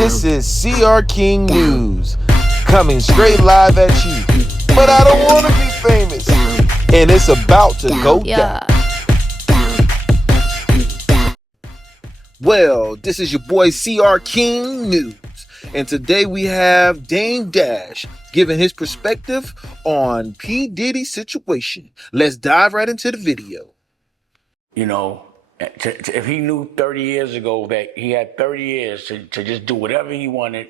This is CR King News, coming straight live at you. But I don't want to be famous, and it's about to go down. Well, this is your boy CR King News, and today we have Damon Dash giving his perspective on P Diddy Situation. Let's dive right into the video. You know, if he knew 30 years ago that he had 30 years to just do whatever he wanted,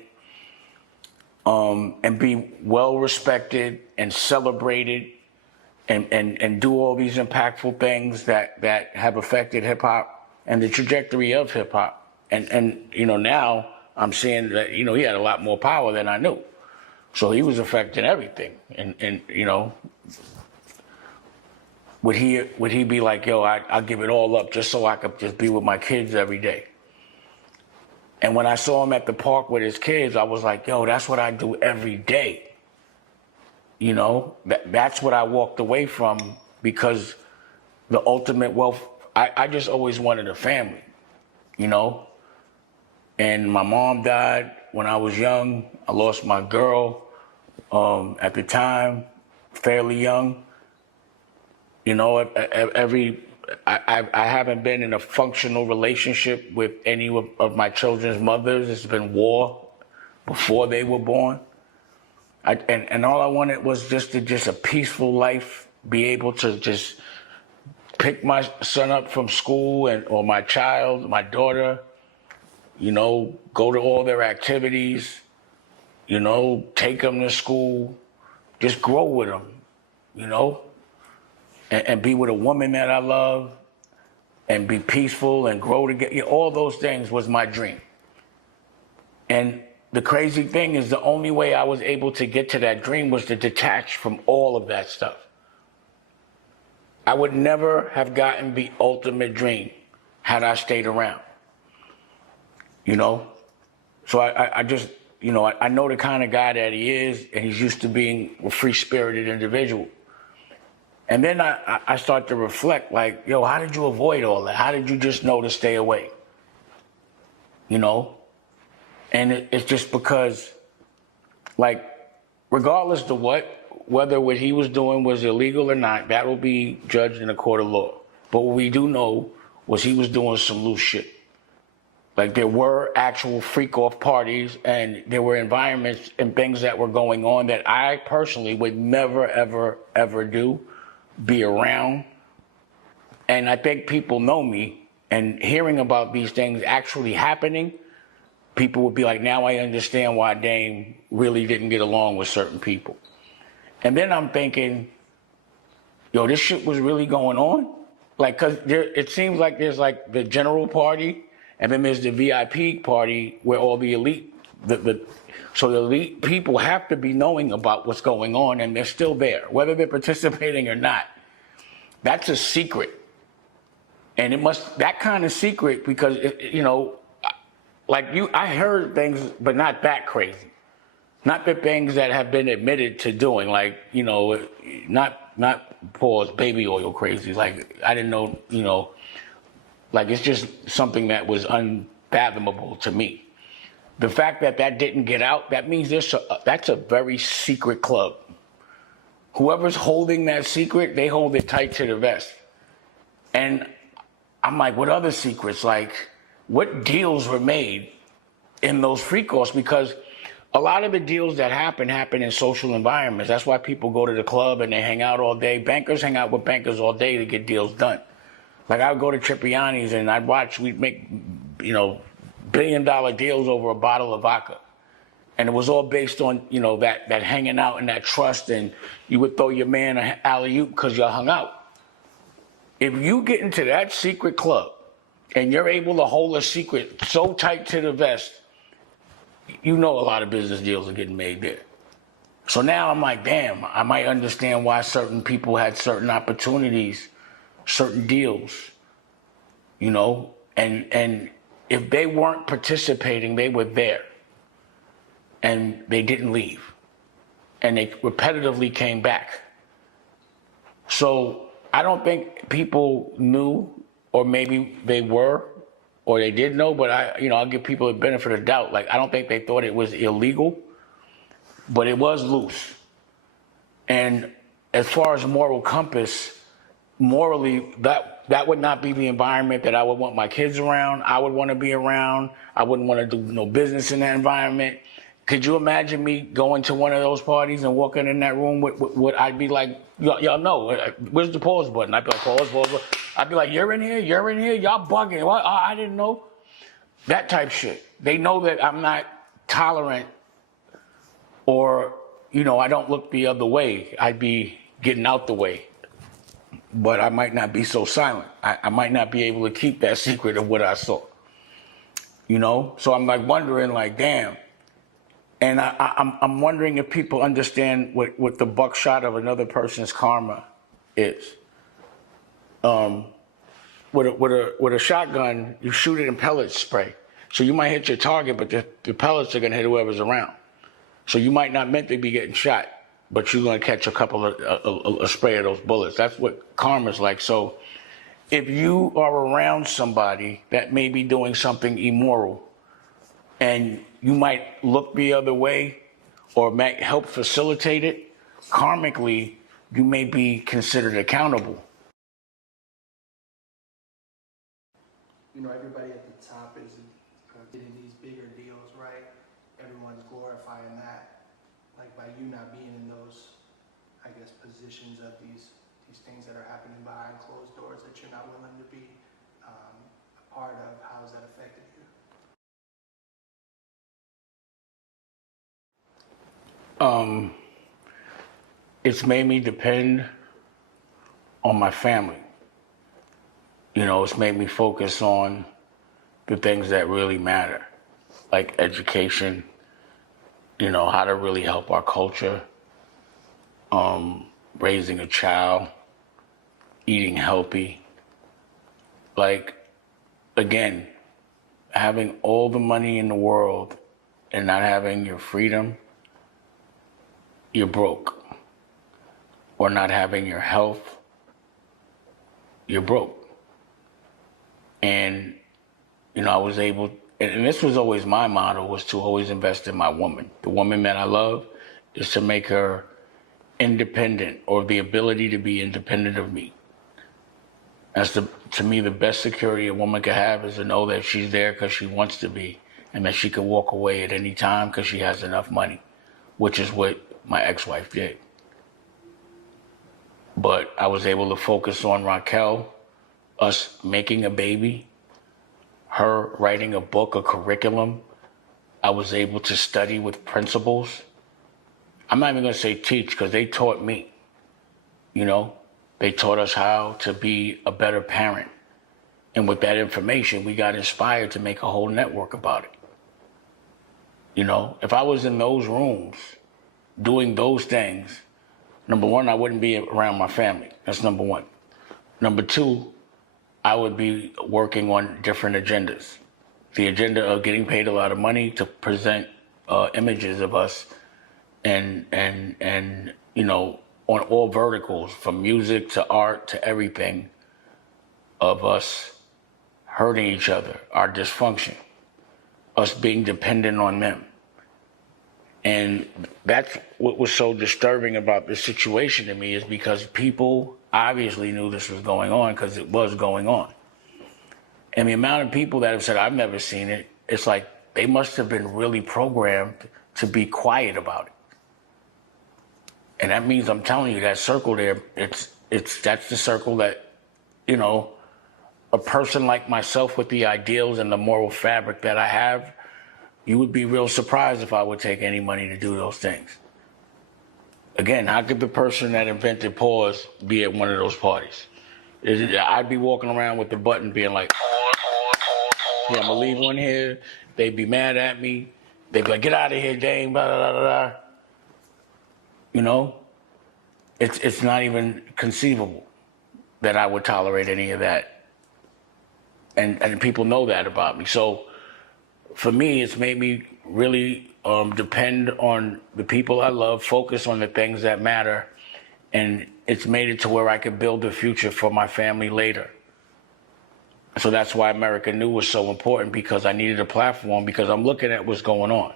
and be well respected and celebrated and do all these impactful things that have affected hip hop and the trajectory of hip hop. And you know, now I'm seeing that, you know, he had a lot more power than I knew. So he was affecting everything. And you know, would he be like, yo, I'll give it all up just so I could just be with my kids every day? And when I saw him at the park with his kids, I was like, yo, that's what I do every day. You know, that's what I walked away from, because the ultimate wealth, I just always wanted a family, you know? And my mom died when I was young. I lost my girl at the time, fairly young. You know, I haven't been in a functional relationship with any of my children's mothers. It's been war before they were born. And all I wanted was just a peaceful life, be able to just pick my son up from school or my child, my daughter, you know, go to all their activities, you know, take them to school, just grow with them, you know, and be with a woman that I love and be peaceful and grow together. You know, all those things was my dream. And the crazy thing is, the only way I was able to get to that dream was to detach from all of that stuff. I would never have gotten the ultimate dream had I stayed around, you know? So I just, you know, I know the kind of guy that he is, and he's used to being a free-spirited individual. And then I start to reflect, like, yo, how did you avoid all that? How did you just know to stay away? You know? And it's just because, like, regardless of whether what he was doing was illegal or not, that will be judged in a court of law. But what we do know was he was doing some loose shit. Like, there were actual freak-off parties, and there were environments and things that were going on that I personally would never, ever, ever do, be around. And I think people know me, and hearing about these things actually happening, people would be like, now I understand why Dame really didn't get along with certain people. And then I'm thinking, yo, this shit was really going on? Like, cause it seems like there's like the general party, and then there's the VIP party where all the elite, so the elite people have to be knowing about what's going on, and they're still there, whether they're participating or not. That's a secret. And it must, that kind of secret, because, you know, like I heard things, but not that crazy. Not the things that have been admitted to doing, like, you know, not pause baby oil crazy. Like, I didn't know, you know, like, it's just something that was unfathomable to me. The fact that didn't get out, that means that's a very secret club. Whoever's holding that secret, they hold it tight to the vest. And I'm like, what other secrets? Like, what deals were made in those freak-offs? Because a lot of the deals that happen in social environments. That's why people go to the club and they hang out all day. Bankers hang out with bankers all day to get deals done. Like, I would go to Tripiani's and I'd watch, we'd make, you know, billion-dollar deals over a bottle of vodka. And it was all based on, you know, that hanging out and that trust, and you would throw your man an alley-oop because y'all hung out. If you get into that secret club and you're able to hold a secret so tight to the vest, you know a lot of business deals are getting made there. So now I'm like, damn, I might understand why certain people had certain opportunities, certain deals, you know, and if they weren't participating, they were there and they didn't leave and they repetitively came back. So I don't think people knew, or maybe they were or they did know, but I'll give people the benefit of doubt. Like, I don't think they thought it was illegal, but it was loose. And as far as moral compass, morally, that would not be the environment that I would want my kids around. I would want to be around. I wouldn't want to do no business in that environment. Could you imagine me going to one of those parties and walking in that room with I'd be like, y'all know, where's the pause button? I'd be like, pause. I'd be like, you're in here, y'all bugging. What? I didn't know. That type shit. They know that I'm not tolerant, or, I don't look the other way. I'd be getting out the way. But I might not be so silent. I might not be able to keep that secret of what I saw. So I'm like wondering, like, damn. And I'm wondering if people understand what the buckshot of another person's karma is. With a shotgun, you shoot it in pellet spray. So you might hit your target, but the pellets are gonna hit whoever's around. So you might not meant to be getting shot, but you're gonna catch a couple of a spray of those bullets. That's what karma's like. So if you are around somebody that may be doing something immoral, and you might look the other way or might help facilitate it, karmically, you may be considered accountable. Everybody at the top is getting these bigger deals, right? Everyone's glorifying that. Like, by you not being in those, I guess, positions of these things that are happening behind closed doors that you're not willing to be a part of, how's that affected you? It's made me depend on my family. It's made me focus on the things that really matter, like education, how to really help our culture, raising a child, eating healthy. Like, again, having all the money in the world and not having your freedom, you're broke. Or not having your health, you're broke. And, I was able, and this was always my motto, was to always invest in my woman. The woman that I love is to make her independent, or the ability to be independent of me. That's, to me, the best security a woman can have, is to know that she's there because she wants to be, and that she can walk away at any time because she has enough money, which is what my ex-wife did. But I was able to focus on Raquel, us making a baby, her writing a book, a curriculum. I was able to study with principals. I'm not even going to say teach, because they taught me. They taught us how to be a better parent. And with that information, we got inspired to make a whole network about it. If I was in those rooms doing those things, number one, I wouldn't be around my family. That's number one. Number two, I would be working on different agendas. The agenda of getting paid a lot of money to present images of us and on all verticals, from music to art to everything, of us hurting each other, our dysfunction, us being dependent on them. And that's what was so disturbing about this situation to me, is because people obviously knew this was going on, because it was going on. And the amount of people that have said, I've never seen it, it's like they must have been really programmed to be quiet about it. And that means, I'm telling you, that circle there, that's the circle that, a person like myself with the ideals and the moral fabric that I have, you would be real surprised if I would take any money to do those things. Again, how could the person that invented pause be at one of those parties? I'd be walking around with the button being like, yeah, I'm gonna leave one here. They'd be mad at me. They'd be like, get out of here, Dame, blah, blah, blah, blah. It's not even conceivable that I would tolerate any of that. And people know that about me. So for me, it's made me really depend on the people I love, focus on the things that matter, and it's made it to where I could build a future for my family later. So that's why America Knew was so important, because I needed a platform, because I'm looking at what's going on.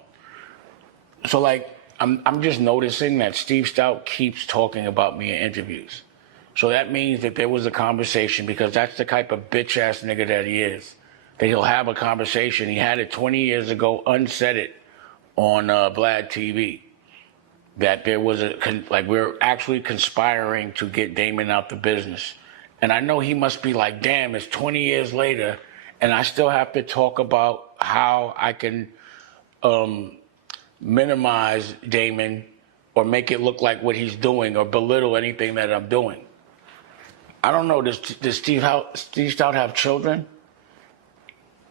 So like, I'm just noticing that Steve Stout keeps talking about me in interviews. So that means that there was a conversation, because that's the type of bitch ass nigga that he is. That he'll have a conversation. He had it 20 years ago, unsaid it on Vlad TV. That there was we're actually conspiring to get Damon out the business. And I know he must be like, damn, it's 20 years later, and I still have to talk about how I can minimize Damon or make it look like what he's doing or belittle anything that I'm doing. I don't know, does Steve Stout have children?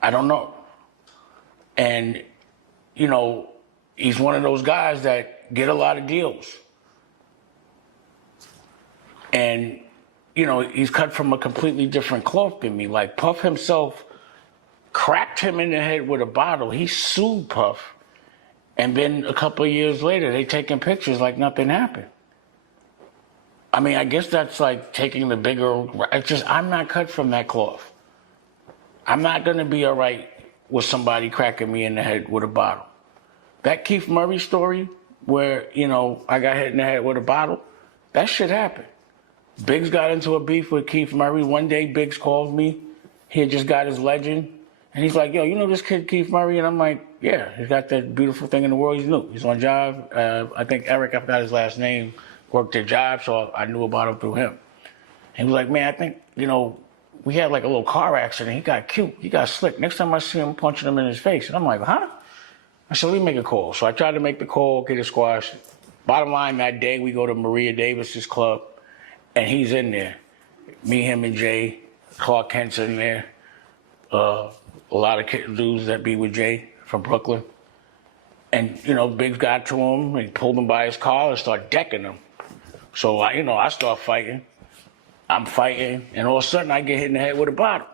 I don't know. And, you know, he's one of those guys that get a lot of deals. And, you know, he's cut from a completely different cloth than me. Like, Puff himself cracked him in the head with a bottle. He sued Puff. And then a couple of years later, they taking pictures like nothing happened. I mean, I guess that's like taking the bigger... It's just, I'm not cut from that cloth. I'm not going to be all right with somebody cracking me in the head with a bottle. That Keith Murray story where, you know, I got hit in the head with a bottle, that shit happened. Biggs got into a beef with Keith Murray. One day, Biggs called me. He had just got his legend. And he's like, yo, you know this kid Keith Murray? And I'm like, yeah, he's got that beautiful thing in the world. He's new. He's on Job. I think Eric, I forgot his last name, worked at Job, so I knew about him through him. And he was like, man, I think, you know, we had like a little car accident. He got cute. He got slick. Next time I see him, punching him in his face. And I'm like, huh? I said, let me make a call. So I tried to make the call, get it squashed. Bottom line, that day, we go to Maria Davis's club, and he's in there. Me, him, and Jay. Clark Kent's in there. A lot of dudes that be with Jay from Brooklyn. And, you know, Biggs got to him, and he pulled him by his collar and started decking him. So, I start fighting. I'm fighting, and all of a sudden, I get hit in the head with a bottle.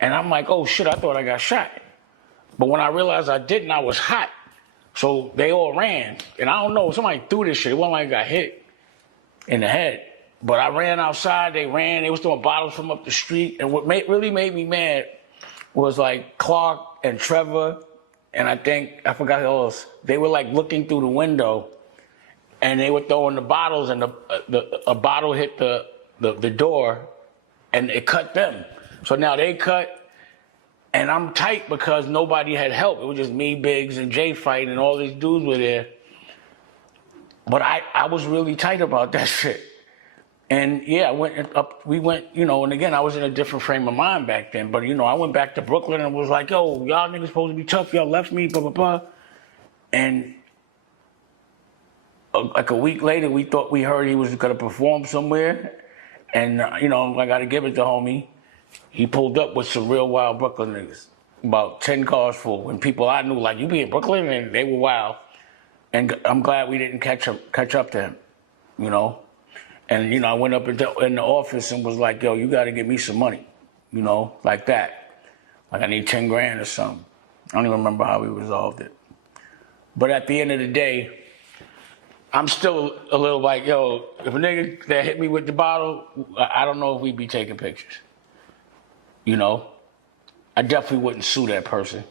And I'm like, oh, shit, I thought I got shot. But when I realized I didn't, I was hot. So they all ran. And I don't know, somebody threw this shit. It wasn't like I got hit in the head. But I ran outside, they ran. They was throwing bottles from up the street. And what really made me mad was like Clark and Trevor, and I forgot who else. They were like looking through the window, and they were throwing the bottles, and a bottle hit the door, and it cut them. So now they cut, and I'm tight because nobody had help. It was just me, Biggs, and Jay fighting, and all these dudes were there. But I was really tight about that shit. And yeah, we went, you know, and again, I was in a different frame of mind back then. But, you know, I went back to Brooklyn and was like, yo, y'all niggas supposed to be tough. Y'all left me, blah, blah, blah. And like a week later, we heard he was going to perform somewhere. And, you know, I got to give it to homie. He pulled up with some real wild Brooklyn niggas, about 10 cars full. And people I knew, like, you be in Brooklyn? And they were wild. And I'm glad we didn't catch up to him, you know? And, you know, I went up in the office and was like, yo, you got to give me some money, you know, like that. Like I need 10 grand or something. I don't even remember how we resolved it. But at the end of the day, I'm still a little like, yo, if a nigga that hit me with the bottle, I don't know if we'd be taking pictures. You know? I definitely wouldn't sue that person.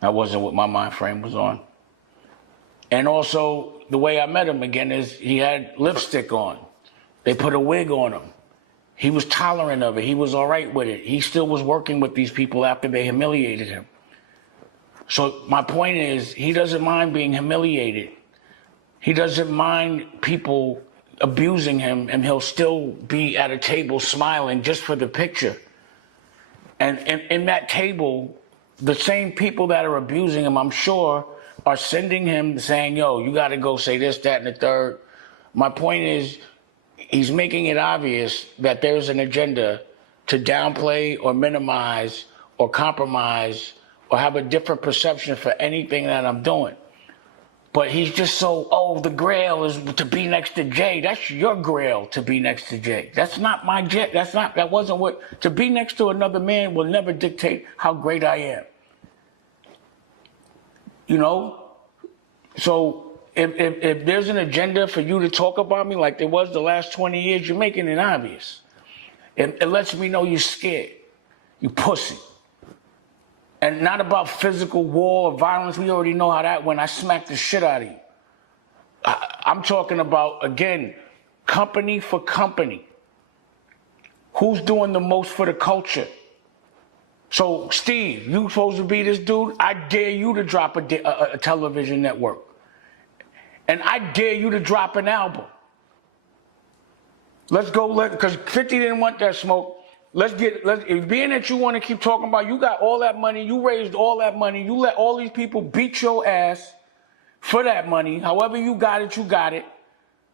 That wasn't what my mind frame was on. And also, the way I met him again is he had lipstick on. They put a wig on him. He was tolerant of it. He was all right with it. He still was working with these people after they humiliated him. So my point is, he doesn't mind being humiliated. He doesn't mind people abusing him, and he'll still be at a table smiling just for the picture. And in that table, the same people that are abusing him, I'm sure, are sending him saying, yo, you got to go say this, that, and the third. My point is, he's making it obvious that there's an agenda to downplay or minimize or compromise or have a different perception for anything that I'm doing. But he's just so, oh, the grail is to be next to Jay. That's your grail, to be next to Jay. That's not my Jay. That wasn't what, to be next to another man will never dictate how great I am. You know? So if there's an agenda for you to talk about me like there was the last 20 years, you're making it obvious. It lets me know you're scared. You pussy. And not about physical war or violence. We already know how that went. I smacked the shit out of you. I'm talking about, again, company for company. Who's doing the most for the culture? So, Steve, you supposed to be this dude? I dare you to drop a television network. And I dare you to drop an album. Let's go, because 50 didn't want that smoke. Being that you want to keep talking about, you got all that money, you raised all that money, you let all these people beat your ass for that money. However you got it, you got it.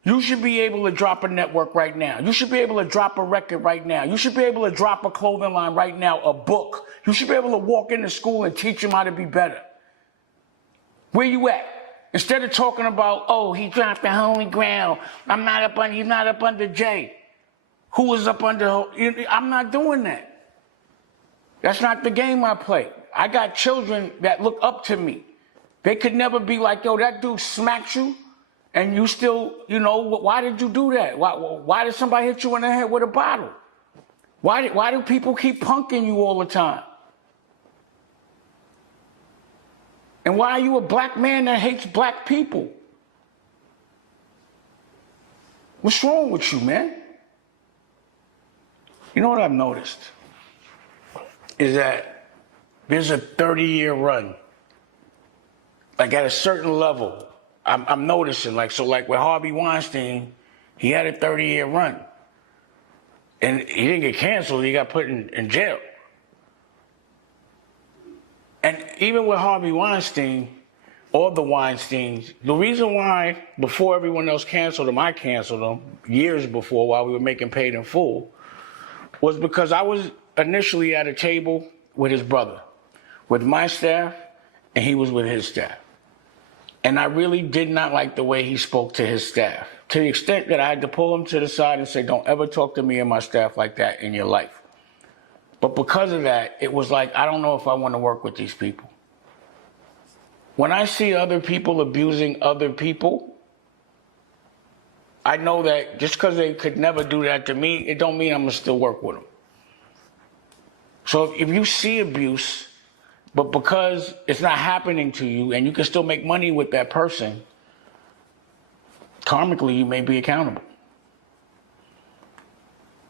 You should be able to drop a network right now. You should be able to drop a record right now. You should be able to drop a clothing line right now, a book. You should be able to walk into school and teach them how to be better. Where you at? Instead of talking about, oh, he dropped the holy grail. He's not up under Jay. Who was up under? I'm not doing that. That's not the game I play. I got children that look up to me. They could never be like, yo, that dude smacked you. And you still, why did you do that? Why did somebody hit you in the head with a bottle? Why do people keep punking you all the time? And why are you a black man that hates black people? What's wrong with you, man? You know what I've noticed? Is that there's a 30-year run. Like at a certain level. I'm noticing, like with Harvey Weinstein, he had a 30-year run. And he didn't get canceled, he got put in jail. And even with Harvey Weinstein, or the Weinsteins, the reason why, before everyone else canceled him, I canceled him, years before, while we were making Paid in Full, was because I was initially at a table with his brother, with my staff, and he was with his staff. And I really did not like the way he spoke to his staff, to the extent that I had to pull him to the side and say, don't ever talk to me and my staff like that in your life. But because of that, it was like, I don't know if I want to work with these people. When I see other people abusing other people, I know that just because they could never do that to me, it don't mean I'm going to still work with them. So if you see abuse, but because it's not happening to you and you can still make money with that person, karmically you may be accountable.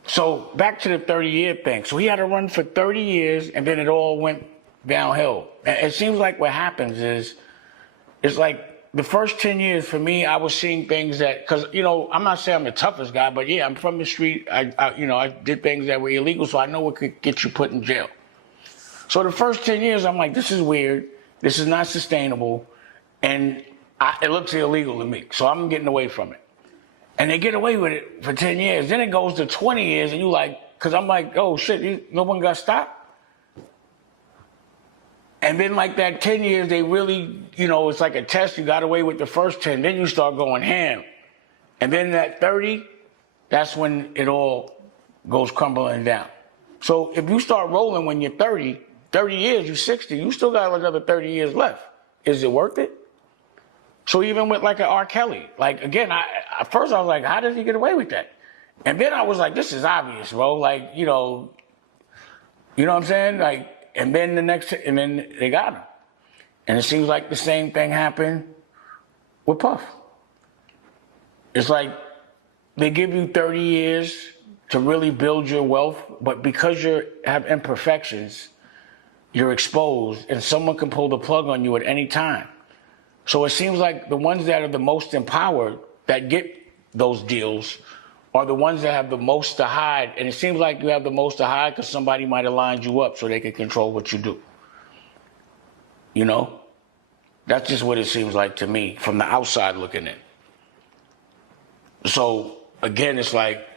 So back to the 30-year thing. So he had to run for 30 years and then it all went downhill. And it seems like what happens is, it's like the first 10 years for me, I was seeing things that, because, I'm not saying I'm the toughest guy, but yeah, I'm from the street. I did things that were illegal, so I know what could get you put in jail. So the first 10 years, I'm like, this is weird. This is not sustainable. And it looks illegal to me. So I'm getting away from it. And they get away with it for 10 years. Then it goes to 20 years. And you like, because I'm like, oh, shit, no one got stopped. And then like that 10 years, they really, it's like a test. You got away with the first 10. Then you start going ham. And then that 30, that's when it all goes crumbling down. So if you start rolling when you're 30 years, you're 60, you still got another 30 years left. Is it worth it? So even with like an R. Kelly, like again, at first I was like, how does he get away with that? And then I was like, this is obvious, bro. Like, you know what I'm saying? Like, and then then they got him. And it seems like the same thing happened with Puff. It's like they give you 30 years to really build your wealth, but because you have imperfections, you're exposed and someone can pull the plug on you at any time. So it seems like the ones that are the most empowered that get those deals are the ones that have the most to hide. And it seems like you have the most to hide because somebody might have lined you up so they can control what you do. That's just what it seems like to me from the outside looking in. So again, it's like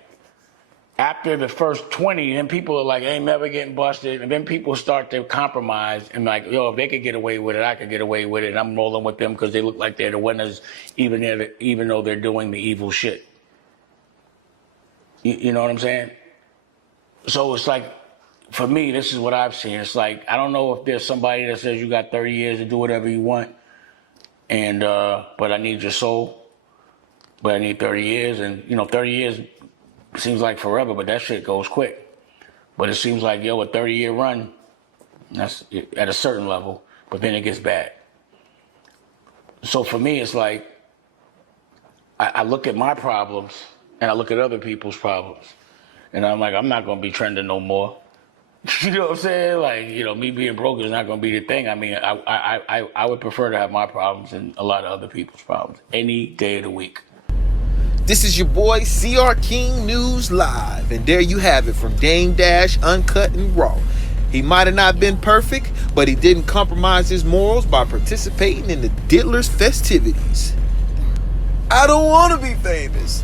after the first 20, then people are like, ain't never getting busted. And then people start to compromise and like, yo, if they could get away with it, I could get away with it. And I'm rolling with them because they look like they're the winners, even though they're doing the evil shit. You know what I'm saying? So it's like, for me, this is what I've seen. It's like, I don't know if there's somebody that says you got 30 years to do whatever you want, and but I need your soul, but I need 30 years. And, 30 years seems like forever, but that shit goes quick. But it seems like, yo, a 30-year run, that's at a certain level, but then it gets bad. So for me, it's like, I look at my problems and I look at other people's problems. And I'm like, I'm not going to be trending no more. You know what I'm saying? Like, me being broke is not going to be the thing. I mean, I would prefer to have my problems than a lot of other people's problems any day of the week. This is your boy CR King News Live, and there you have it from Damon Dash, uncut and raw. He might have not been perfect, but he didn't compromise his morals by participating in the Diddler's festivities. I don't want to be famous.